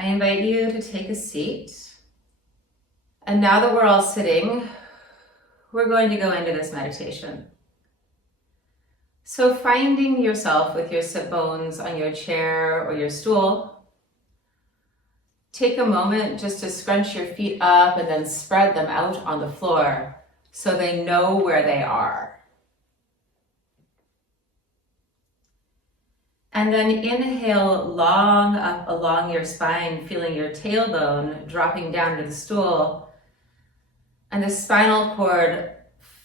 I invite you to take a seat. And now that we're all sitting, we're going to go into this meditation. So finding yourself with your sit bones on your chair or your stool, take a moment just to scrunch your feet up and then spread them out on the floor so they know where they are. And then inhale long up along your spine, feeling your tailbone dropping down to the stool and the spinal cord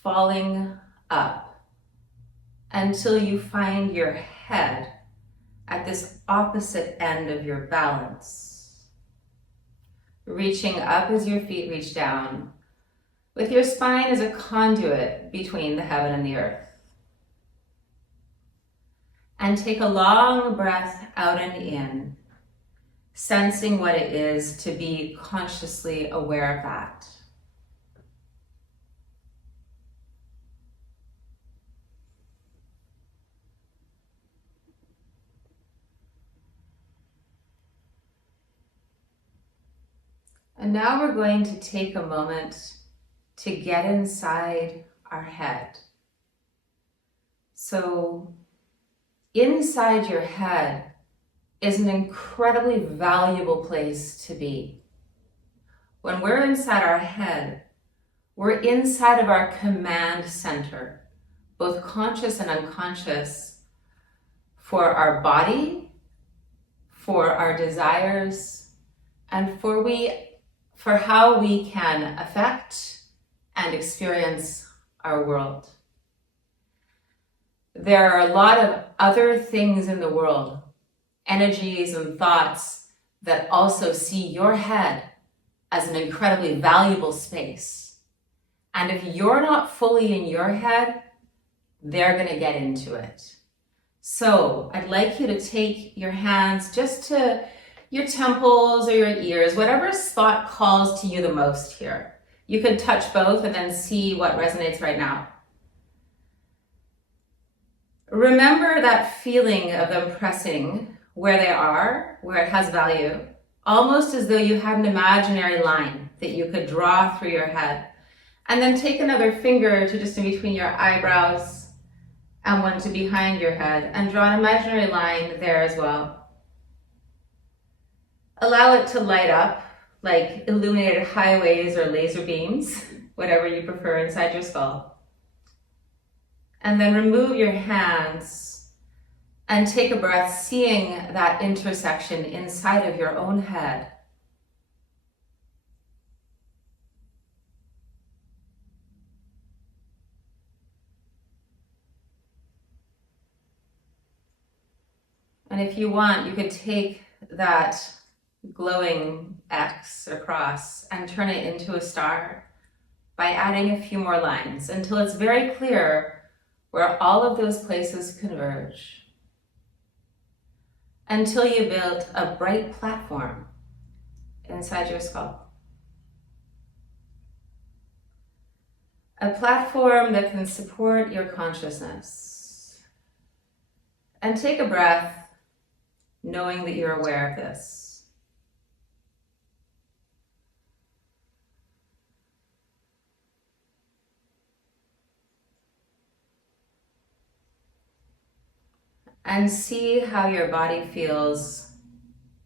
falling up until you find your head at this opposite end of your balance. Reaching up as your feet reach down, with your spine as a conduit between the heaven and the earth. And take a long breath out and in, sensing what it is to be consciously aware of that. And now we're going to take a moment to get inside our head. So inside your head is an incredibly valuable place to be. When we're inside our head, we're inside of our command center, both conscious and unconscious, for our body, for our desires, and for how we can affect and experience our world. There are a lot of other things in the world, energies and thoughts, that also see your head as an incredibly valuable space. And if you're not fully in your head, they're going to get into it. So I'd like you to take your hands just to your temples or your ears, whatever thought calls to you the most here. You can touch both and then see what resonates right now. Remember that feeling of them pressing where they are, where it has value, almost as though you had an imaginary line that you could draw through your head. And then take another finger to just in between your eyebrows and one to behind your head and draw an imaginary line there as well. Allow it to light up like illuminated highways or laser beams, whatever you prefer, inside your skull. And then remove your hands and take a breath, seeing that intersection inside of your own head. And if you want, you could take that glowing X or cross and turn it into a star by adding a few more lines until it's very clear where all of those places converge, until you build a bright platform inside your skull. A platform that can support your consciousness. And take a breath, knowing that you're aware of this. And see how your body feels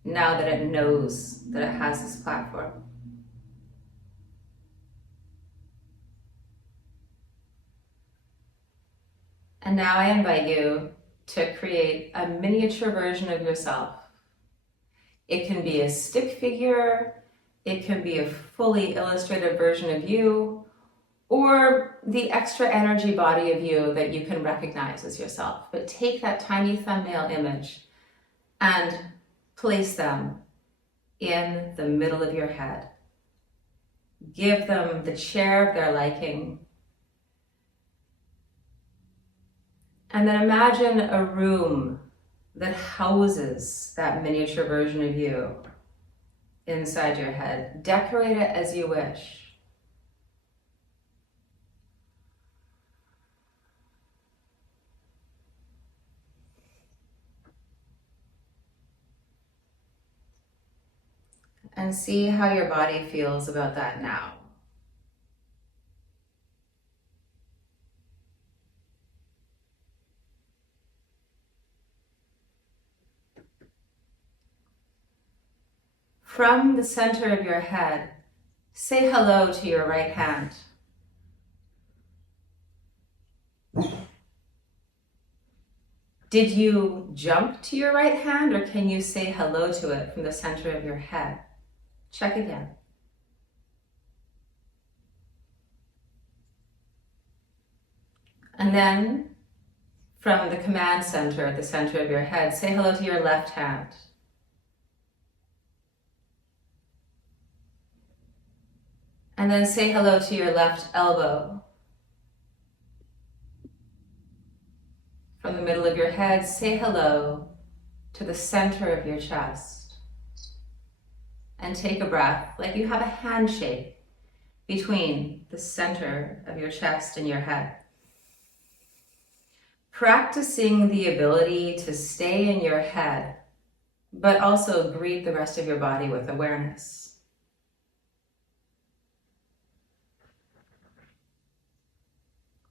now that it knows that it has this platform. And now I invite you to create a miniature version of yourself. It can be a stick figure, it can be a fully illustrated version of you, or the extra energy body of you that you can recognize as yourself. But take that tiny thumbnail image and place them in the middle of your head. Give them the chair of their liking. And then imagine a room that houses that miniature version of you inside your head. Decorate it as you wish. And see how your body feels about that now. From the center of your head, say hello to your right hand. Did you jump to your right hand, or can you say hello to it from the center of your head? Check again. And then, from the command center at the center of your head, say hello to your left hand. And then say hello to your left elbow. From the middle of your head, say hello to the center of your chest. And take a breath like you have a handshake between the center of your chest and your head. Practicing the ability to stay in your head, but also greet the rest of your body with awareness.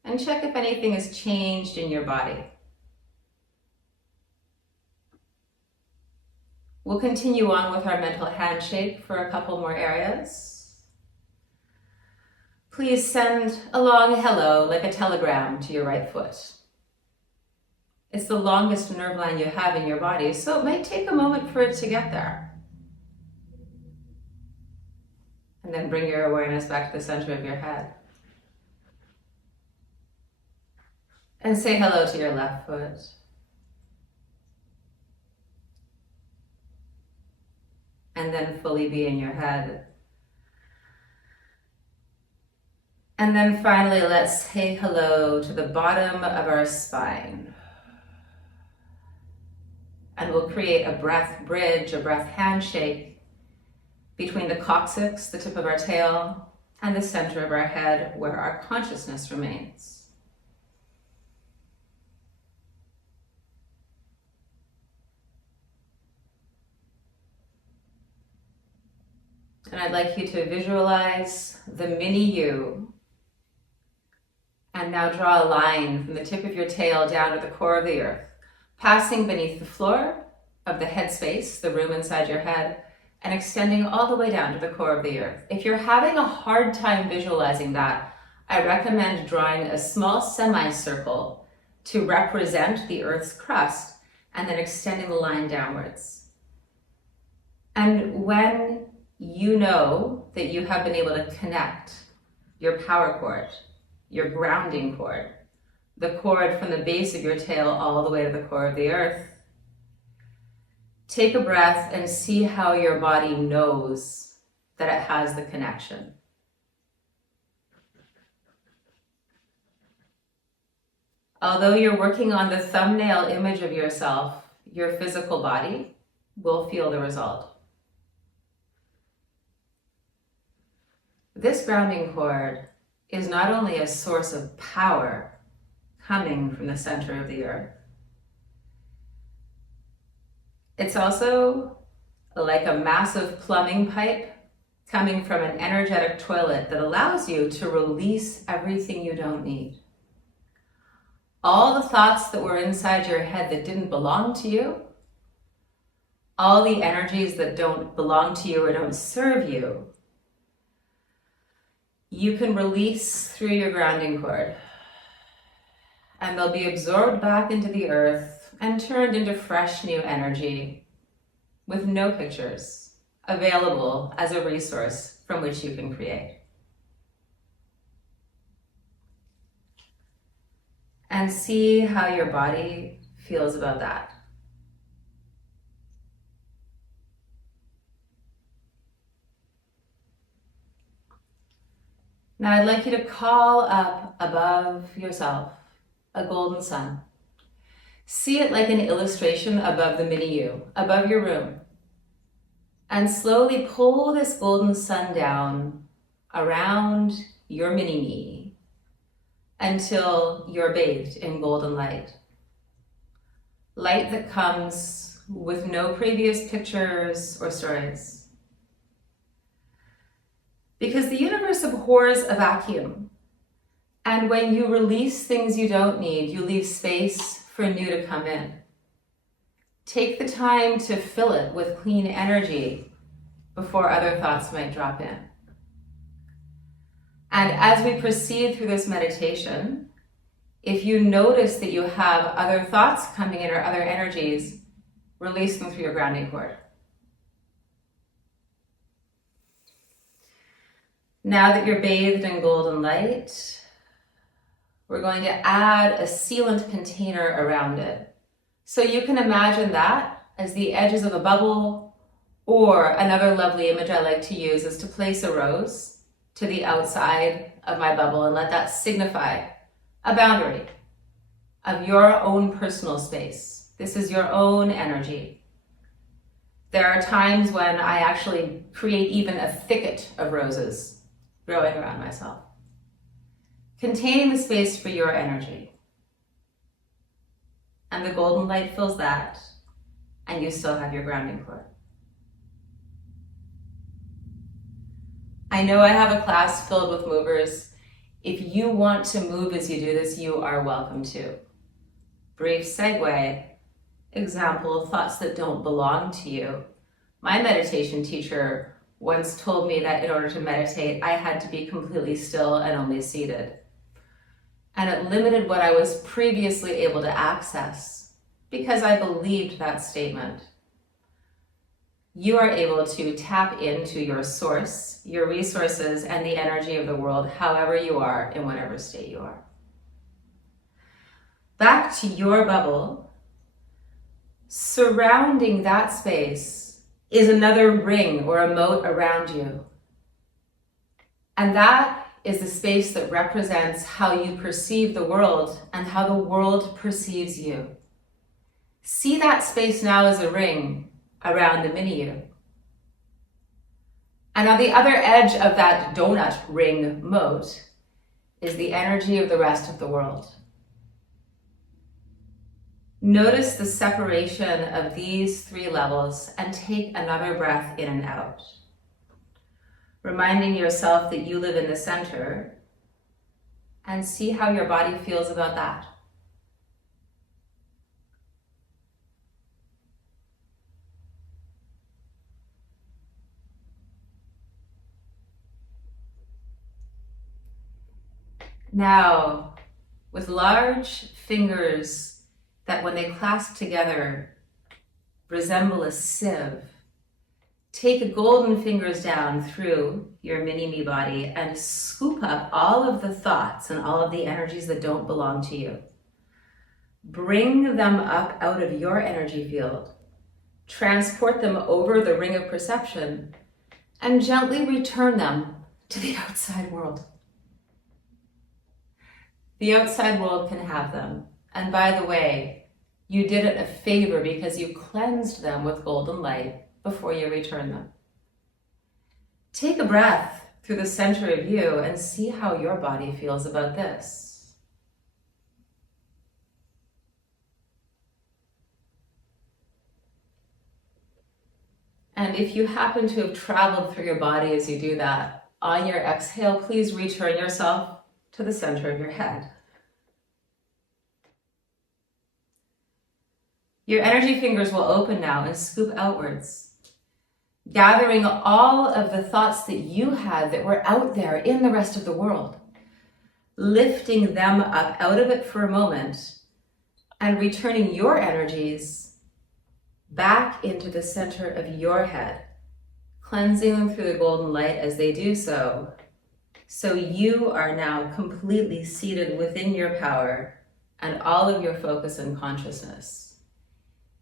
And check if anything has changed in your body. We'll continue on with our mental handshake for a couple more areas. Please send a long hello like a telegram to your right foot. It's the longest nerve line you have in your body, so it might take a moment for it to get there. And then bring your awareness back to the center of your head. And say hello to your left foot. And then fully be in your head. And then finally, let's say hello to the bottom of our spine. And we'll create a breath bridge, a breath handshake between the coccyx, the tip of our tail, and the center of our head where our consciousness remains. And I'd like you to visualize the mini you. And now draw a line from the tip of your tail down to the core of the earth, passing beneath the floor of the head space, the room inside your head, and extending all the way down to the core of the earth. If you're having a hard time visualizing that, I recommend drawing a small semicircle to represent the earth's crust and then extending the line downwards. And when you know that you have been able to connect your power cord, your grounding cord, the cord from the base of your tail all the way to the core of the earth, take a breath and see how your body knows that it has the connection. Although you're working on the thumbnail image of yourself, your physical body will feel the result. This grounding cord is not only a source of power coming from the center of the earth, it's also like a massive plumbing pipe coming from an energetic toilet that allows you to release everything you don't need. All the thoughts that were inside your head that didn't belong to you, all the energies that don't belong to you or don't serve you, you can release through your grounding cord, and they'll be absorbed back into the earth and turned into fresh new energy with no pictures, available as a resource from which you can create. And see how your body feels about that. Now I'd like you to call up above yourself a golden sun. See it like an illustration above the mini you, above your room. And slowly pull this golden sun down around your mini me until you're bathed in golden light. Light that comes with no previous pictures or stories. Because the universe abhors a vacuum. And when you release things you don't need, you leave space for new to come in. Take the time to fill it with clean energy before other thoughts might drop in. And as we proceed through this meditation, if you notice that you have other thoughts coming in or other energies, release them through your grounding cord. Now that you're bathed in golden light, we're going to add a sealant container around it. So you can imagine that as the edges of a bubble, or another lovely image I like to use is to place a rose to the outside of my bubble and let that signify a boundary of your own personal space. This is your own energy. There are times when I actually create even a thicket of roses growing around myself, containing the space for your energy. And the golden light fills that, and you still have your grounding cord. I know I have a class filled with movers. If you want to move as you do this, you are welcome to. Brief segue, example of thoughts that don't belong to you. My meditation teacher once told me that in order to meditate, I had to be completely still and only seated. And it limited what I was previously able to access because I believed that statement. You are able to tap into your source, your resources, and the energy of the world, however you are, in whatever state you are. Back to your bubble. Surrounding that space is another ring or a moat around you. And that is the space that represents how you perceive the world and how the world perceives you. See that space now as a ring around the mini you. And on the other edge of that donut ring moat is the energy of the rest of the world. Notice the separation of these three levels and take another breath in and out. Reminding yourself that you live in the center, and see how your body feels about that. Now, with large fingers that when they clasp together resemble a sieve, take golden fingers down through your mini-me body and scoop up all of the thoughts and all of the energies that don't belong to you. Bring them up out of your energy field, transport them over the ring of perception, and gently return them to the outside world. The outside world can have them. And by the way, you did it a favor because you cleansed them with golden light before you return them. Take a breath through the center of you and see how your body feels about this. And if you happen to have traveled through your body as you do that, on your exhale, please return yourself to the center of your head. Your energy fingers will open now and scoop outwards, gathering all of the thoughts that you had that were out there in the rest of the world, lifting them up out of it for a moment and returning your energies back into the center of your head, cleansing them through the golden light as they do so. So you are now completely seated within your power and all of your focus and consciousness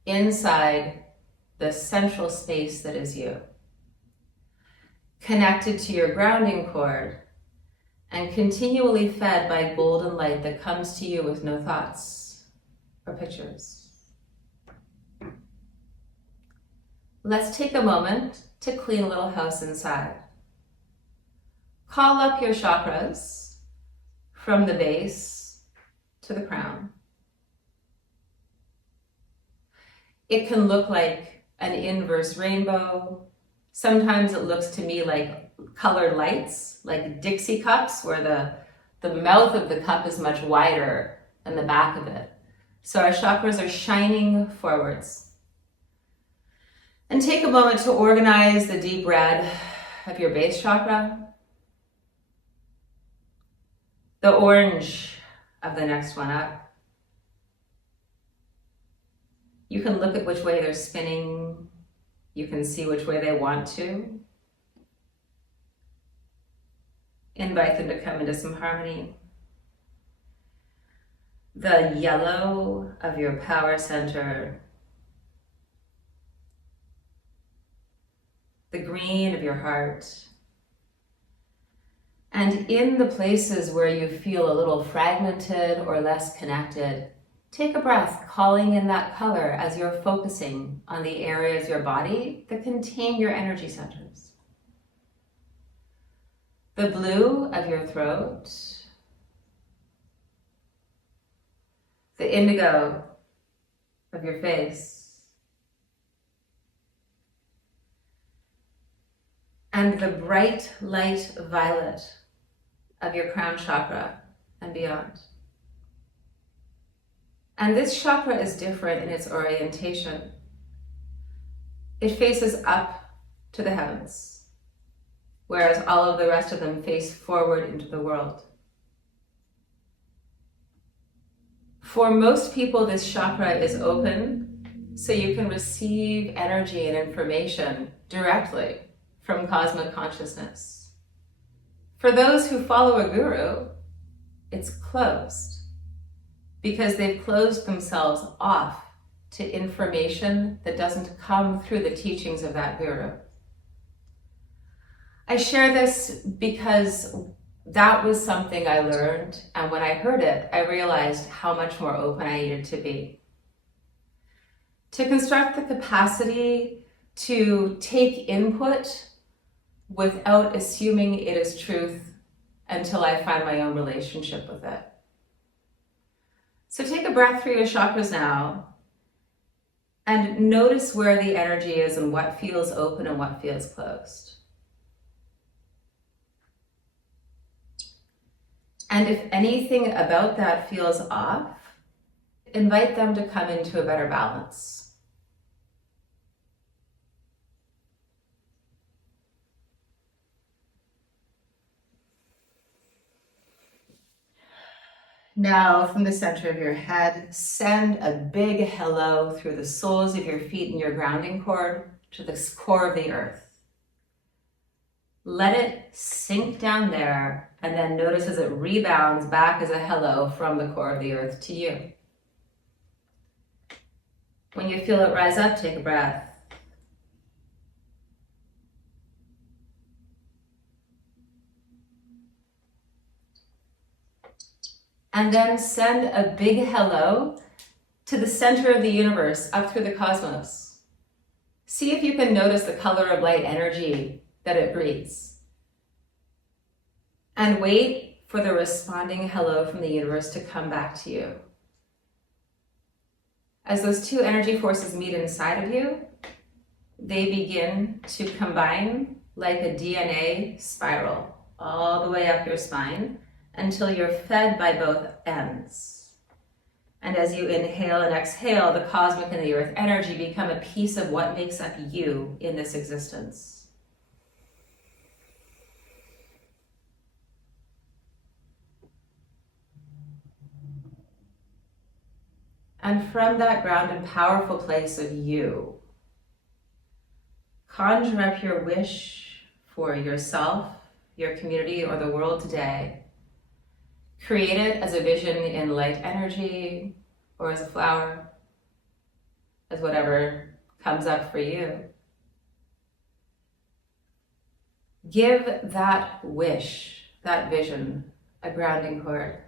inside the central space that is you, connected to your grounding cord and continually fed by golden light that comes to you with no thoughts or pictures. Let's take a moment to clean a little house inside. Call up your chakras from the base to the crown. It can look like an inverse rainbow. Sometimes it looks to me like colored lights, like Dixie cups, where the mouth of the cup is much wider than the back of it. So our chakras are shining forwards. And take a moment to organize the deep red of your base chakra, the orange of the next one up. You can look at which way they're spinning. You can see which way they want to. Invite them to come into some harmony. The yellow of your power center. The green of your heart. And in the places where you feel a little fragmented or less connected, take a breath, calling in that color as you're focusing on the areas of your body that contain your energy centers. The blue of your throat, the indigo of your face, and the bright light violet of your crown chakra and beyond. And this chakra is different in its orientation. It faces up to the heavens, whereas all of the rest of them face forward into the world. For most people, this chakra is open, so you can receive energy and information directly from cosmic consciousness. For those who follow a guru, it's closed because they've closed themselves off to information that doesn't come through the teachings of that guru. I share this because that was something I learned, and when I heard it, I realized how much more open I needed to be. To construct the capacity to take input without assuming it is truth until I find my own relationship with it. So take a breath through your chakras now and notice where the energy is and what feels open and what feels closed. And if anything about that feels off, invite them to come into a better balance. Now, from the center of your head, send a big hello through the soles of your feet and your grounding cord to the core of the earth. Let it sink down there, and then notice as it rebounds back as a hello from the core of the earth to you. When you feel it rise up, take a breath. And then send a big hello to the center of the universe, up through the cosmos. See if you can notice the color of light energy that it breathes. And wait for the responding hello from the universe to come back to you. As those two energy forces meet inside of you, they begin to combine like a DNA spiral all the way up your spine until you're fed by both ends. And as you inhale and exhale, the cosmic and the earth energy become a piece of what makes up you in this existence. And from that grounded, powerful place of you, conjure up your wish for yourself, your community, or the world today. Create it as a vision in light energy, or as a flower, as whatever comes up for you. Give that wish, that vision, a grounding cord.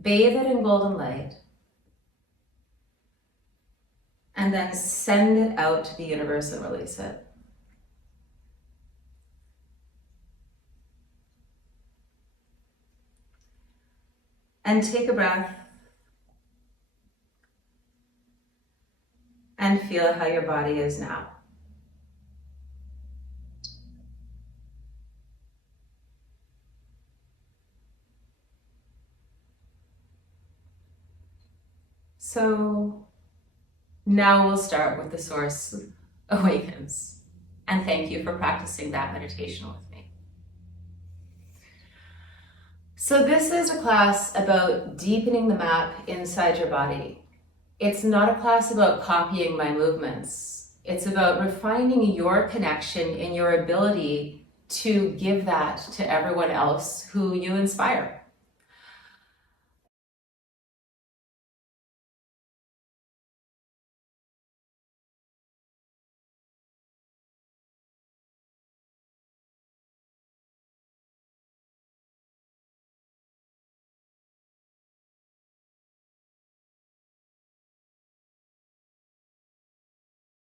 Bathe it in golden light, and then send it out to the universe and release it. And take a breath and feel how your body is now. So now we'll start with the Source Awakens. And thank you for practicing that meditation with me. So this is a class about deepening the map inside your body. It's not a class about copying my movements. It's about refining your connection and your ability to give that to everyone else who you inspire.